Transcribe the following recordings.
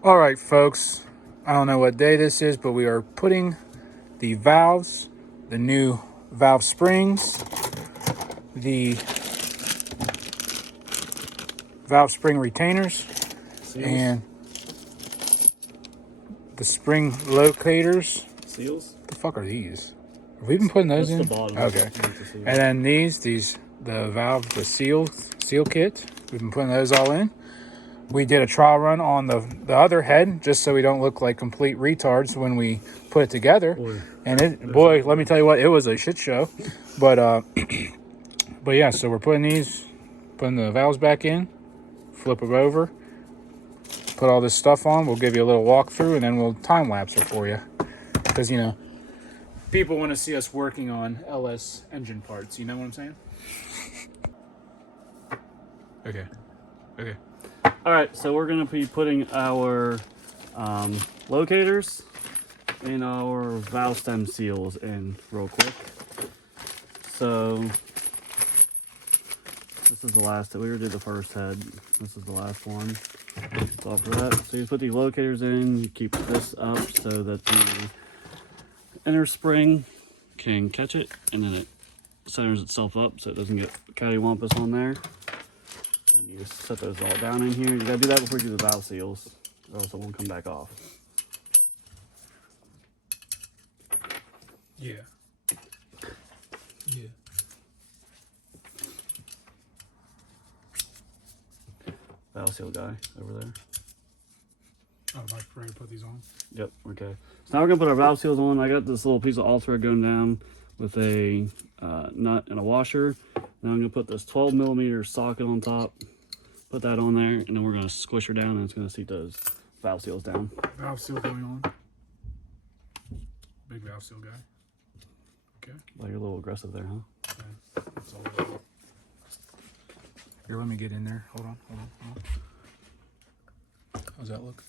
All right, folks. I don't know what day this is, but we are putting the valves, the new valve springs, the valve spring retainers, Seals? and the spring locators. Seals? What the fuck are these? Have we been putting those That's in? the bottom. Okay. And then the seal kit. We've been putting those all in. We did a trial run on the other head just so we don't look like complete retards when we put it together. Boy, let me tell you what, it was a shit show. But but yeah, so we're putting the valves back in, flip them over, put all this stuff on. We'll give you a little walkthrough and then we'll time lapse it for you. Because, people want to see us working on LS engine parts. You know what I'm saying? Okay. All right, so we're going to be putting our locators and our valve stem seals in real quick. So this is the last. We already did the first head. This is the last one. That's all for that. So you put the locators in. You keep this up so that the inner spring can catch it, and then it centers itself up so it doesn't get cattywampus on there. And you just set those all down in here. You gotta do that before you do the valve seals, or else it won't come back off. Yeah. Valve seal guy over there. Oh, am I ready to put these on? Yep, okay. So now we're gonna put our valve seals on. I got this little piece of all-thread going down with a nut and a washer. Now I'm gonna put this 12mm socket on top, put that on there, and then we're gonna squish her down and it's gonna seat those valve seals down. Valve seal going on. Big valve seal guy. Okay. Well, you're a little aggressive there, huh? Okay. That's all. Here, let me get in there. Hold on. How's that look?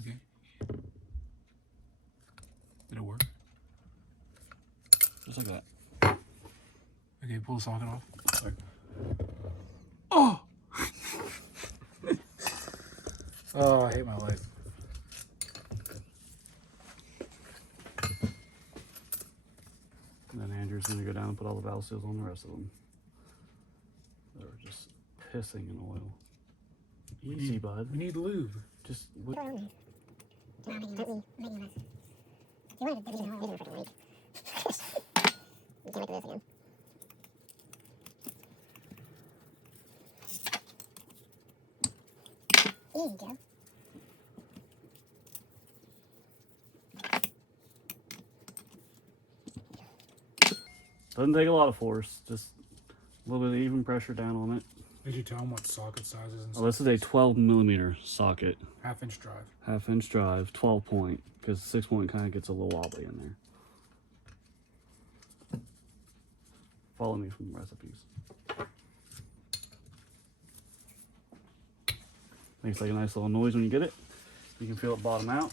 Okay. Did it work? Just like that. Okay, pull the socket off. Sorry. Oh! Oh, I hate my life. And then Andrew's gonna go down and put all the valve seals on the rest of them. They're just pissing in oil. Easy, bud. We need lube. Just Easy, Joe. doesn't take a lot of force. Just a little bit of even pressure down on it. Did you tell them what socket sizes and Oh, this is a 12mm socket. 1/2-inch drive. 1/2-inch drive, 12 point, because 6 point kind of gets a little wobbly in there. Follow me from the recipes. Makes like a nice little noise when you get it. You can feel it bottom out.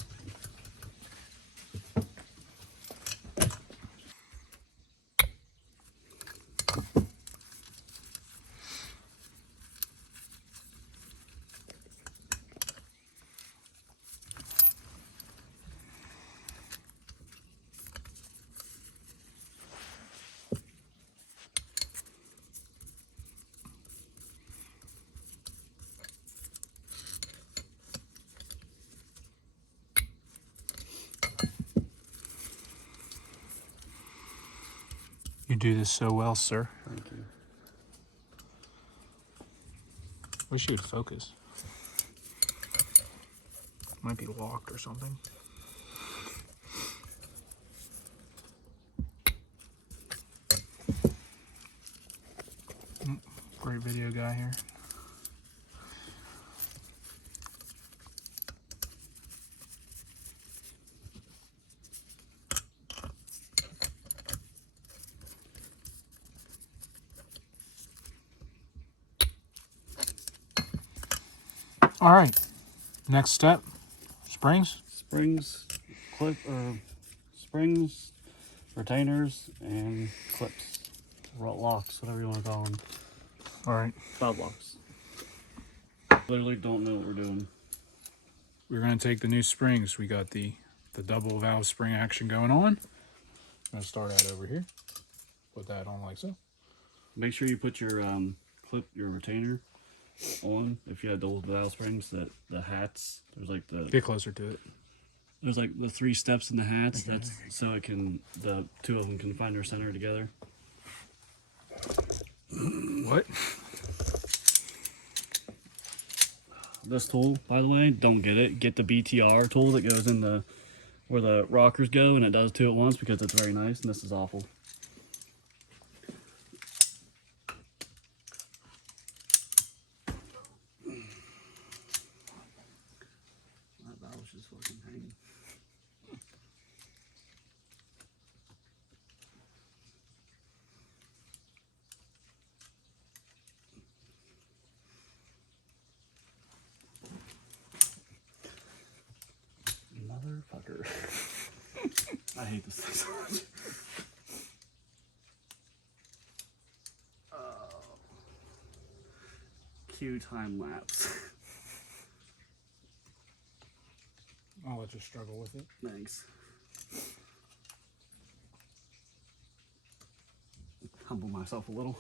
You do this so well, sir. Thank you. Wish you would focus. Might be locked or something. Great video guy here. All right. Next step, springs. Springs, springs, retainers, and clips, locks, whatever you want to call them. All right. Valve locks. Literally don't know what we're doing. we're going to take the new springs. We got the double valve spring action going on. I'm going to start out over here. Put that on like so. Make sure you put your clip your retainer on if you had double valve springs. That the hats, there's like Get closer to it. there's like the 3 steps in the hats. That's so it can the 2 of them can find their center together. What? This tool, by the way, don't get it. Get the BTR tool that goes in the where the rockers go, and it does 2 at once because it's very nice. And this is awful. That valve's just fucking hanging. Motherfucker. I hate this thing so much. Cue time lapse. I'll let you struggle with it. Thanks. Humble myself a little.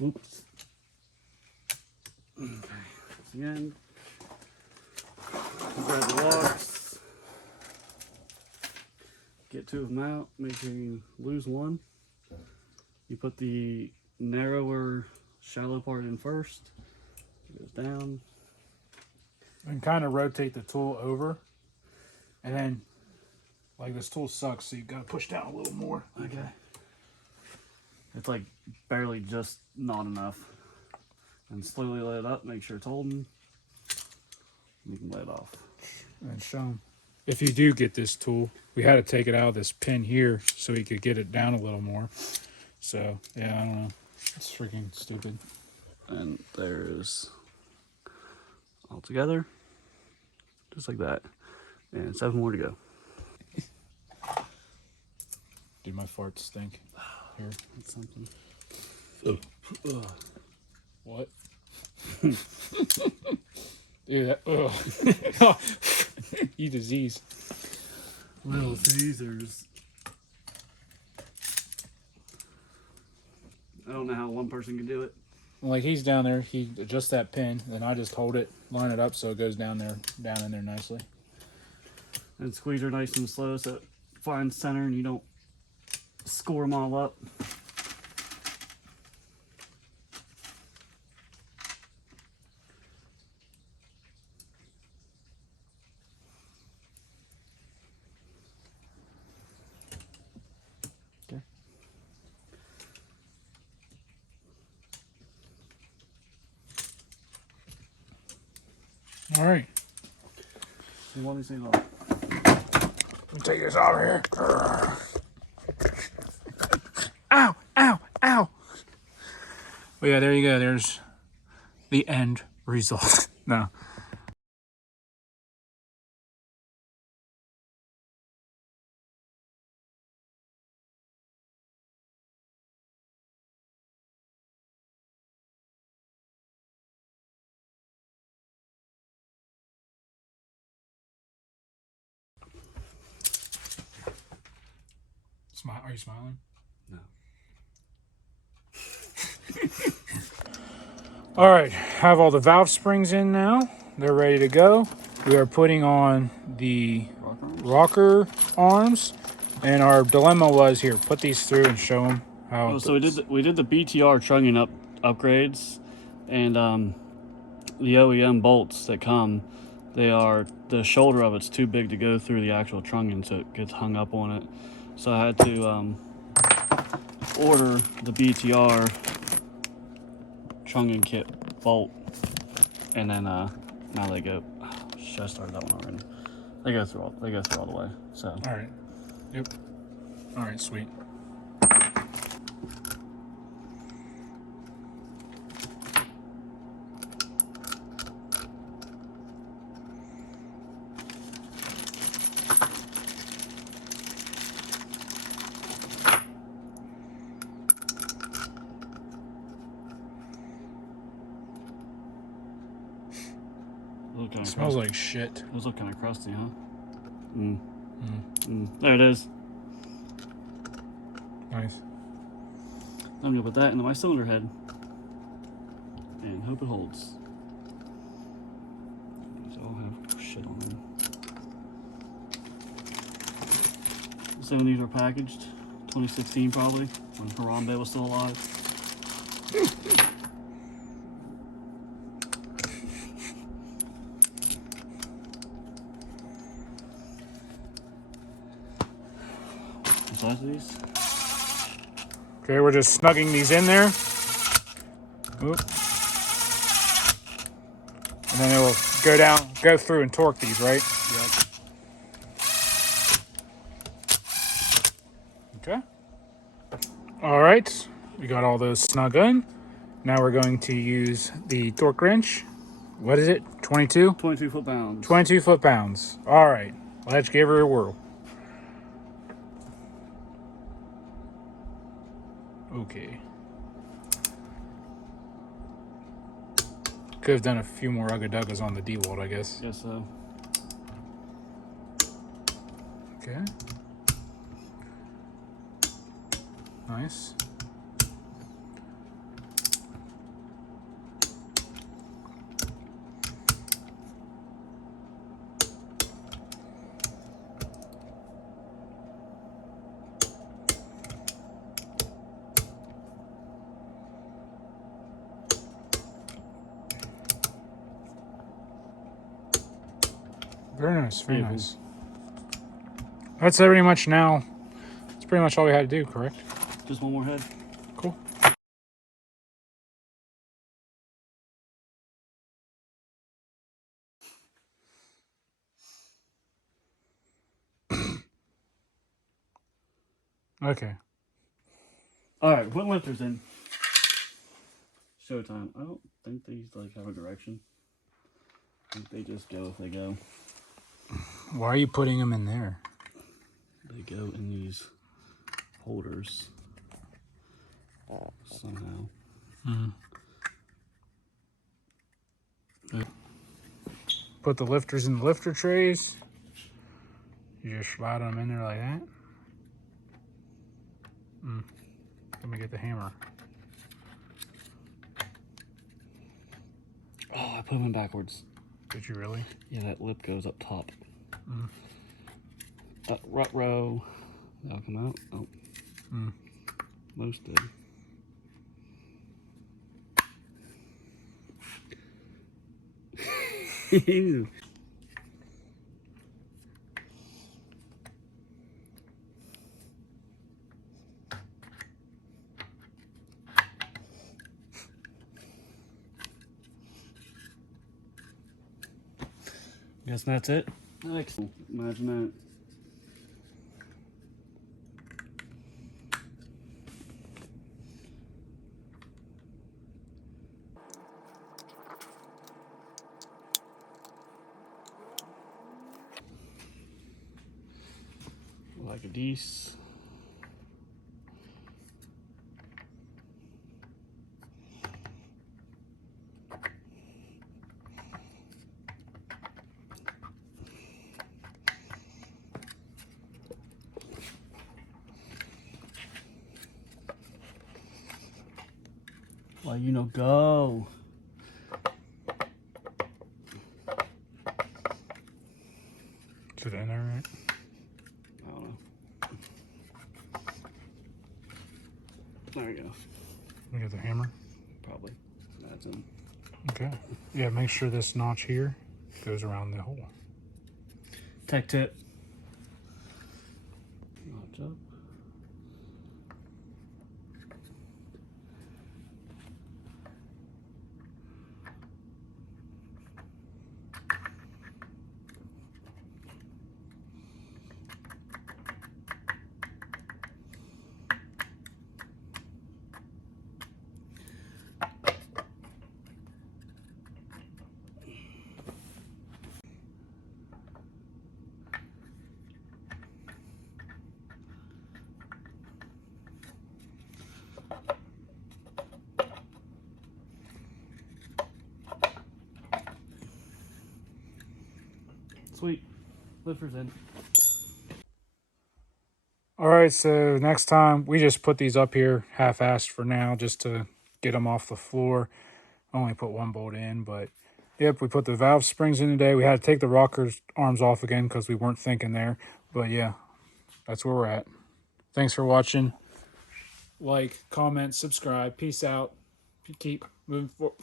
Oops. Okay. So again, grab the locks. Get 2 of them out. Make sure you lose one. You put the narrower, shallow part in first. It goes down. And kind of rotate the tool over. And then, like this tool sucks, so you got to push down a little more. Okay. It's like barely just not enough. And slowly let it up, make sure it's holding. You can let it off. And show 'em. If you do get this tool, we had to take it out of this pin here so we could get it down a little more. So, yeah, I don't know. It's freaking stupid. And there's all together, just like that. And 7 more to go. Dude, my farts stink. Here. That's something. What? Dude, that, ugh. You disease. Little Caesars. I don't know how one person can do it. Like he's down there, he adjusts that pin, and I just hold it, line it up so it goes down there, down in there nicely. And squeeze her nice and slow so it finds center and you don't score them all up. Okay. All right. You want me to say that? Let me take this out of here. Ow, ow, ow. Well, yeah, there you go. There's the end result. No. Are you smiling? No. All right, have all the valve springs in now. They're ready to go. We are putting on the rocker arms, and our dilemma was here. Put these through and show them how. Oh, so we did the BTR trunking upgrades, and the OEM bolts that come, the shoulder of it's too big to go through the actual trunking, so it gets hung up on it. So I had to order the BTR trunking kit bolt, and then now they go. Oh, shit, I started that one already. They go through all the way. So All right. Yep. All right, sweet. look kind of Smells like shit. Those look kind of crusty, huh? There it is. Nice. I'm gonna put that into my cylinder head and hope it holds. These all have shit on them. So these were packaged 2016 probably, when Harambe was still alive. The size of these? Okay, we're just snugging these in there. Oop. And then it will go through and torque these, right? Yep. Okay. All right, we got all those snug in. Now we're going to use the torque wrench. What is it? 22? 22 foot-pounds. 22 foot-pounds. All right, let's give her a whirl. Okay. Could have done a few more ugga-duggas on the DeWalt, I guess. Guess so. Okay. Nice. Very nice, very Beautiful. nice. That's pretty much now. That's pretty much all we had to do, correct? Just one more head. Cool. Okay. Alright, put lifters in. Showtime. I don't think these like have a direction. I think they just go if they go. Why are you putting them in there? They go in these holders somehow. Put the lifters in the lifter trays. You just slide them in there like that. Let me get the hammer. Oh, I put them in backwards. Did you really? Yeah, that lip goes up top. That rut row. That'll come out. Oh. Most did. Guess that's it. Excellent. Imagine that. Like a dece. Well, you know, go. Is it in there right? I don't know. There we go. We got the hammer. Probably. That's in. Okay. Yeah, make sure this notch here goes around the hole. Tech tip. Notch up. Sweet. Lifters in. All right, so next time we just put these up here half-assed for now just to get them off the floor. Only put one bolt in, but yep, we put the valve springs in today. We had to take the rockers arms off again because we weren't thinking there. But yeah, that's where we're at. Thanks for watching. Like, comment, subscribe. Peace out. Keep moving forward.